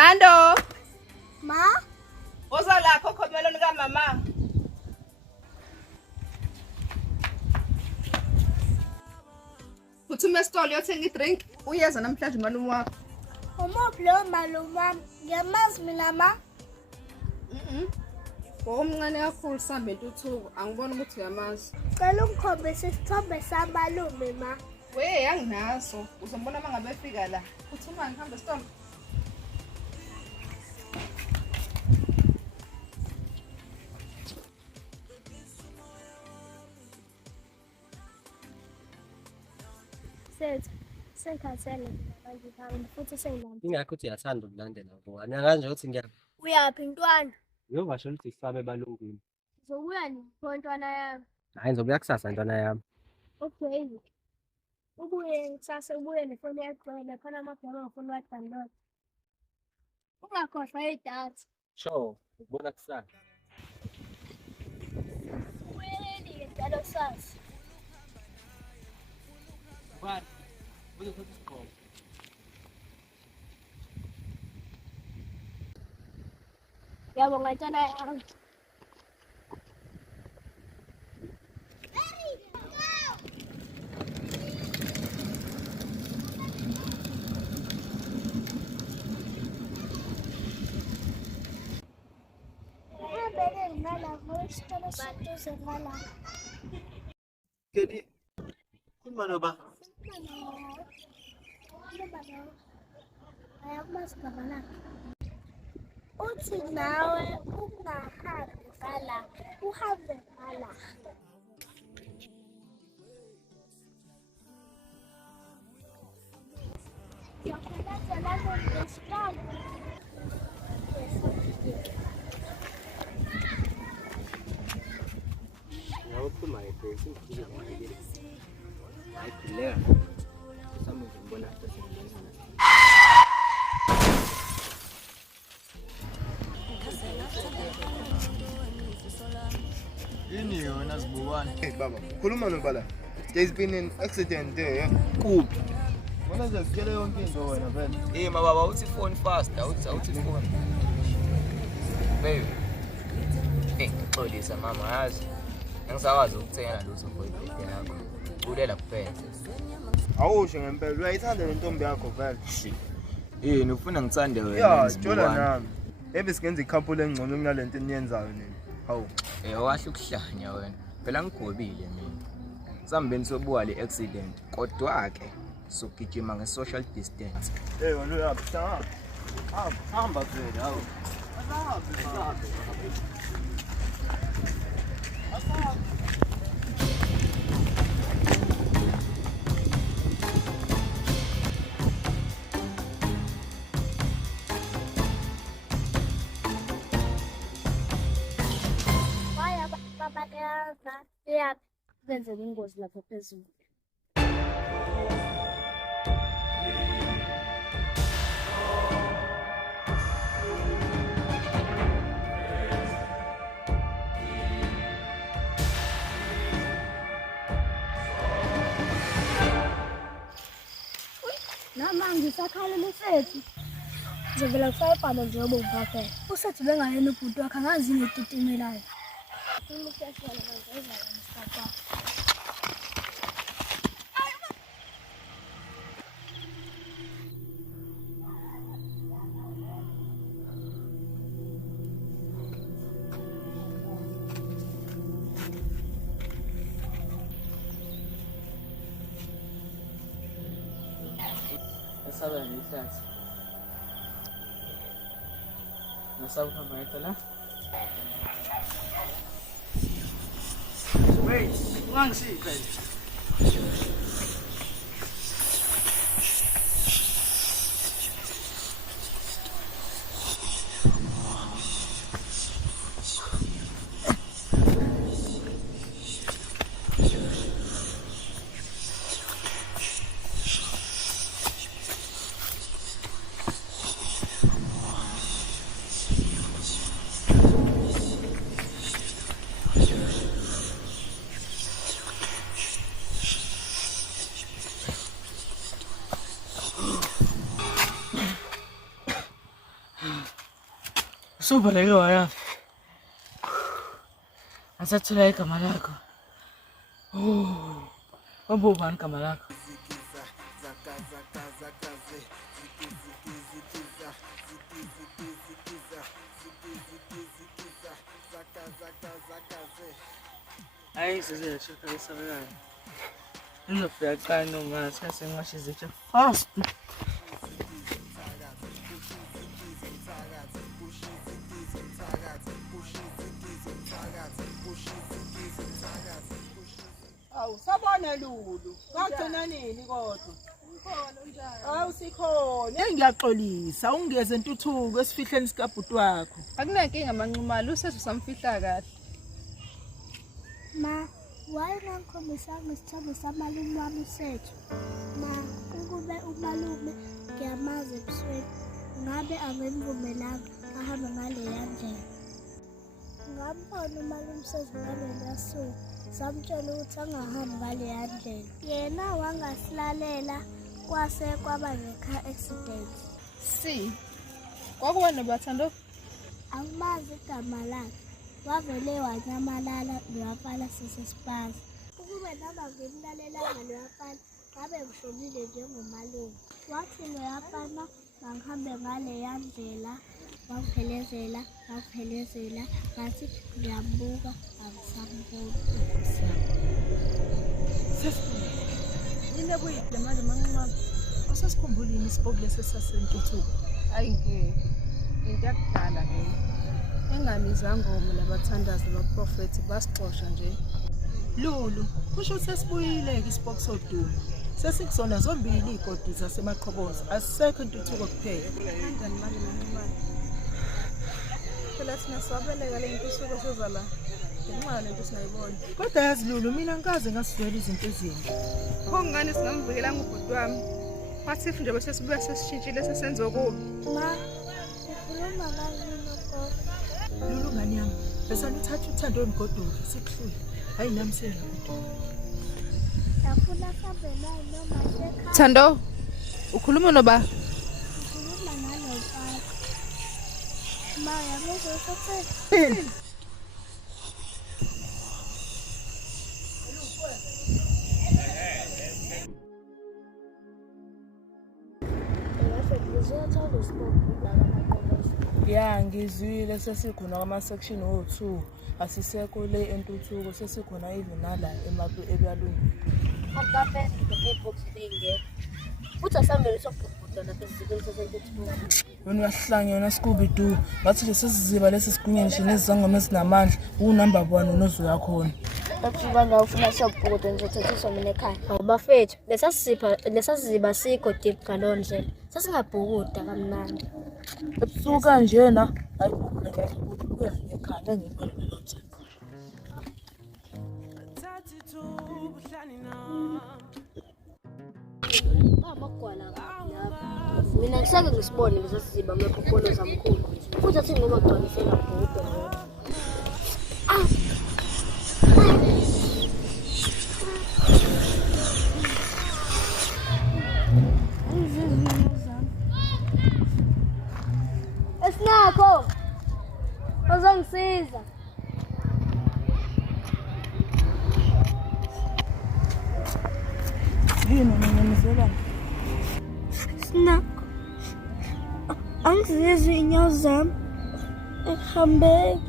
Zando, Ma? woza lakho khomeloni kamama. Phuthuma esitolo yothenga idrink, uyeza namhlanje umalume wakho. Umuphi lo malume wami? Ngiyamazi mina ma. Omncane kakhulu sambe intuthuko, angiboni ukuthi uyamazi. Cela ungikhombise isithombe samalume ma. We anginaso, uzombona mangabe efika la. Phuthuma ngihamba esitolo. Sengikhathele manje ngihamba futhi sengilamba. Ingakho uthi uyathanda ukulandela ngobani? Angazi nje ukuthi ngiyaphi. Uyaphi ntwana? Uyovasho ukuthi sisabe ebalungwini. Uzobuya nipho ntwana yami. Hayi ngizobuya kusasa ntwana yami. Okay. Ubuye kusasa ubuye nefoni yakho khona amabhanga ngifuna uwa-download. Ungakhohlwa idatha. Sure, ukubona kusasa. Ubuyeleni-ke njalo kusasa. Bani? Uzothatha isigqoko. Ngiyabonga ntwana yami. Kedi. Kumano ba? Uthi nawe ungahambi ngala, uhambe ngala. Uphuma ebhesi ngifike ngayile. Hayi phileka. Sami ngibona sesengiyenzana. Yini yona zibukwane? Hey baba, khuluma nobala. There's been an accident there. Kuphi? Wona nje sikele yonke into wena vele. Baba uthi phone fast, awuthi phone. Baby. Ngixolisa mama yazi. Ngisakwazi ukuthengela lutho for ibirthday yakho. Ulela kuphela. Awusho ngempela, uyayithanda le ntombi yakho vele. Yini ufuna ngithande wena? Yeah, jola nami. Maybe singenza ikhampule engcono kunalento eniyenzayo nini. Hawu. Wahle ukuhlanya wena. Phela ngigobile mina. Sambeni sobuka le accident. Kodwa ke sokugijima nge-social distance. Hey, wena uyaphi? Hamba vele, hawu. Waya baba yaphi? Kwenzeka ingozi lapho phezulu. Nama ngisakhala lesethu. Ngizovela kusayibhala nje obomphakathi. Usethu bengayena ubhuti wakhe angazi ngetitimelayo. Umuntu yashona manje ezala msiphatha. Sabe ngihlathi. Nasabu kama etala. Wait, ungangishiphe. Usubaleke waya. Asathula igama lakho. Wabubani igama lakho? Hayi sizeshaka isabekayo. Ngizofika qani noma sikasengasho izitsha fast. Awu sabona Lulu. Ngagcina nini kodwa? Ukhona unjani? Awu sikhona. Ngiyaxolisa ungeze entuthuko esifihleni sikabhuti wakho. Akunankinga manqumalo usethu samfihla kahle. Ma, wayengangikhombisanga isithombe samalume wami uSethu. Ma, ukube umalume ngiyamazi ebusweni, ngabe angimvumelanga ahambe ngaleya ndlela. Ngambona umalume uSethu ngaleliya suku, samtshela ukuthi angahambi ngaleya ndlela. Yena wangasilalela kwase kwaba ne-car accident. Si. Kwakuba nobathando Angimazi igama lakhe. Wavele wanyamalala loyafana sisesipazi. Ukube noma ngimlalelanga loyafana, ngabe ngishonile njengomalume. Wathi loyafana mangihambe ngaleya ndlela, wangiphelezela, ngathi ngiyambuka, angisamboni. Yini kuyile manje manqumalo. Usesikhumbulini isipoku lesi sasentuthuko. hayi ke. Into yakudala leyo. Enganizangoma nabathandazi baprofethi basixoxa nje. Lulu, kusho sesibuyile ke isipoku sodumo. Sesikusona zombili igodi zasemaqhoboza. Asisekho intuthuko kuphela. Kanjani manje manqumalo? Phela thina swabeleka le nto usuke sezala. Ngenxa lento sinayibona. Kodwa yazi Lulu, mina ngikaze ngasizwela izinto ezimbi. Ngani singamvikela ngubhuti wami. Wathi nje bese sibuya sesishintshile sesenza okubi. Ma, ukhuluma ngani nogogo? Lulu ngani yami, besanithatha uthando emigodulo sikuhlule. Hayi nami sengiyakuduka. Yafuna sambe naye noma sekhaya. Thando, ukhuluma noba? Ukhuluma nalomfana. Ma, yamuzwa usathela. Ya ngizwile sesikhona kwama-section o2 asisekho le entuthuko sesikhona even nala ebyalungu. Akape ngebox bengekho. Futhi asambele sokubhuda lapha ezikweni sasentuthuko. Wena uyahlanga yona Scooby Doo ngathi nje sesiziba lesi sigwinyeni nje nezangoma ezinamandla unumber 1 unozo yakhona. Bakuba ngawo ufuna sokubhuda ngizothathiswa mina ekhaya. Awubafethu, lesasiziba sikho deep galonje. Sasingabhukuda kamnandi. Ebusuka njena hayi ukuya ekhaya ngibona lonke. Amagwala lapha. Mina ngisake ngisibone lesasiziba amapopolo zamkhulu. Futhi athi ngoba gcwalisela bhukuda ngoba. Esinakho. Ozongisiza. Yini nginizela? Sinakho. Angizizwe inyawo zami. Ehambeki.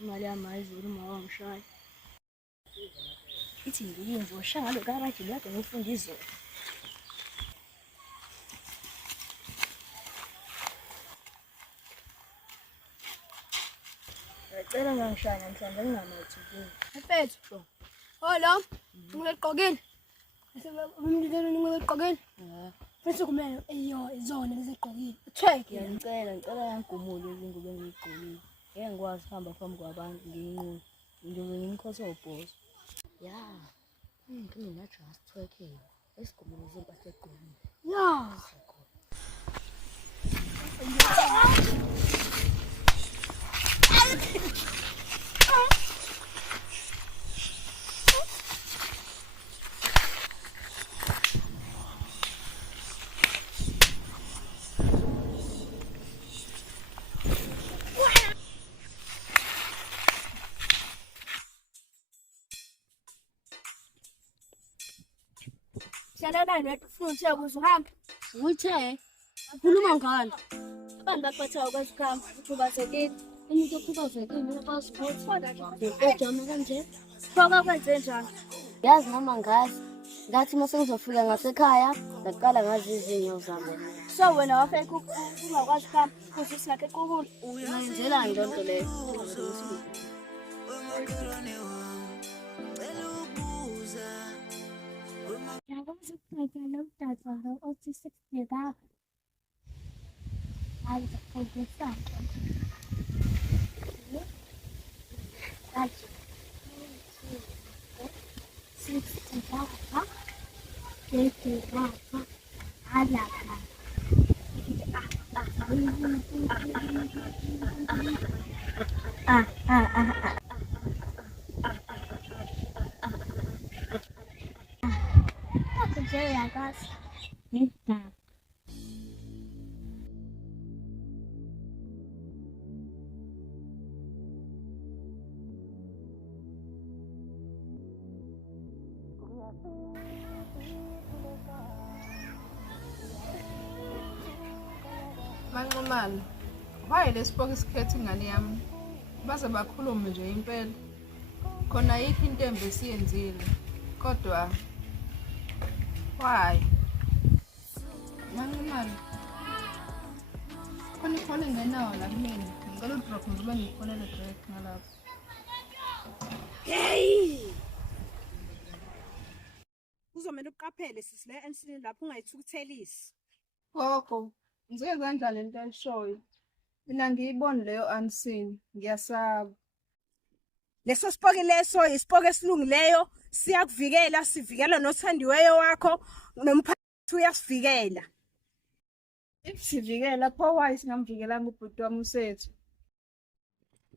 Imali yamazulu uma wangishaya. Ithi ngiyinze washaya ngalo garaji lakhe ngifunda izolo. Ngicela ngangishaya namhlanje ngingamathi kuwe. Mfethu. Hola. Ngileqokile. Umndilelo ningileqokile? Bese kumele izona leziqokile. Check. Ngicela yangigumule izingubo engiyigqokile. Ngeke ngikwazi ukuhamba phambi kwabantu nginqunu. Ngizobe ngimkhosa ubhozo. Ya. Ngimi na just working. Esigomeni zempahla egqokile. Ya. Shada net futhi ukuzuhamba. Uthe ukhuluma ngani? Abantu baphatha ukwesikhathi ukhubazekile. Umuntu okhubazekile uyasport fana nje. Ejama kanje. Thoka kwenze njani? Yazi noma ngazi. Ngathi mase ngizofika ngasekhaya, ngaqala ngazi izinyo zami. So wena wafeka ungakwazi ukuhamba futhi sakhe kukhulu. Uyenzela ndonto leyo. Yakwazi ukubhekana umdada lo-autistic ngekapha. Hayi, ngizokufundisa. Kathi. 60 baba. 80 baba. Alapha. Ya guys. Manqumalo, why lesiphoke isikhethe ingane yami? Baze bakhulume nje impela. Khona yikho into embi esiyenzile. Kodwa why? Manqumalo. Khona ifone ngenawo la kumina. Ngicela udrop ngizobe ngifonele direct ngalapho. Hey! Uzomela uqaphele sisi le ensini lapho ungayithukuthelisi. Gogo, ngizike kanjani lento ayishoyo? Mina ngiyibona leyo unseen, ngiyasaba. Leso sipoke leso isipoke esilungileyo siyakuvikela sivikela nothandiweyo wakho nomphathi uyasivikela. Sivikela pho why singamvikelanga ubhuti wami usethu?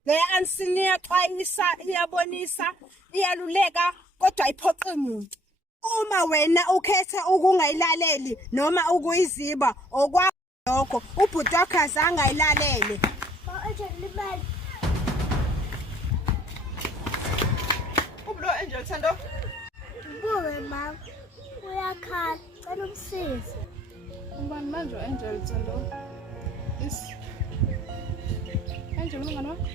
Le unseen iyaxwayisa, iyabonisa, iyaluleka kodwa ayiphoqi umuntu. Uma wena ukhetha ukungayilaleli noma ukuyiziba okwakho lokho ubhuti wakho azange ayilalele. Ublo Angel Thando. Buwe mama. Uyakhala, cela umsize. Ngibani manje Angel Thando? Angel ungani wakho?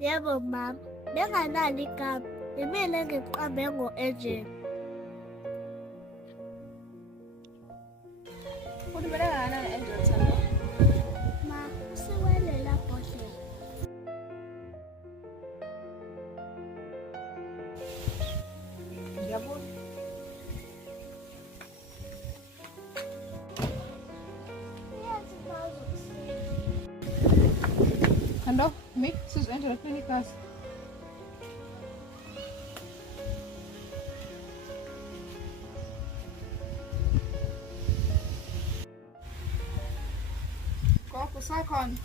Yebo mama. Benganali igama. Imile ngiqambe ngo-Angel. Ulimele kangakanani Angel Thando? Ma, usewelela bhodlela. Ngiyabona. Thando, me, sis Angel Clinicas. Usakhona?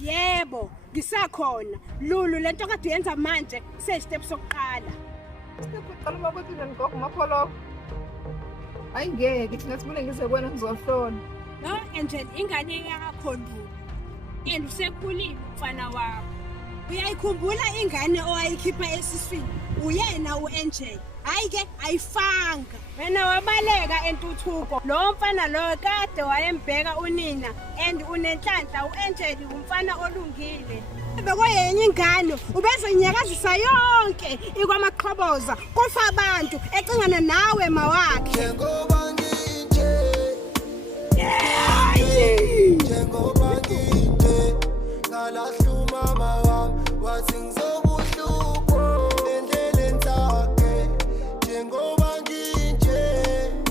Yebo, ngisakhona. Lulu lento kade uyenza manje sesitep sokuqala. Uqala ukuthi nje ngikho mapholo. Ayingeke thina sibone ngize kwena ngizohlola. No, Angel ingane yakho Lulu. And usekhulile mfana wakho. Uyayikhumbula ingane owayikhipha esiswini? Uyena uAngel. Hayi ke ayifanga. Wena wabaleka entuthuko. Lo mfana lo kade wayembheka unina and unenhlanhla uAngel umfana olungile. Bekoyenye ingane ubezenyakazisa yonke ikwamaqhoboza kufa abantu ecingana nawe mawakhe.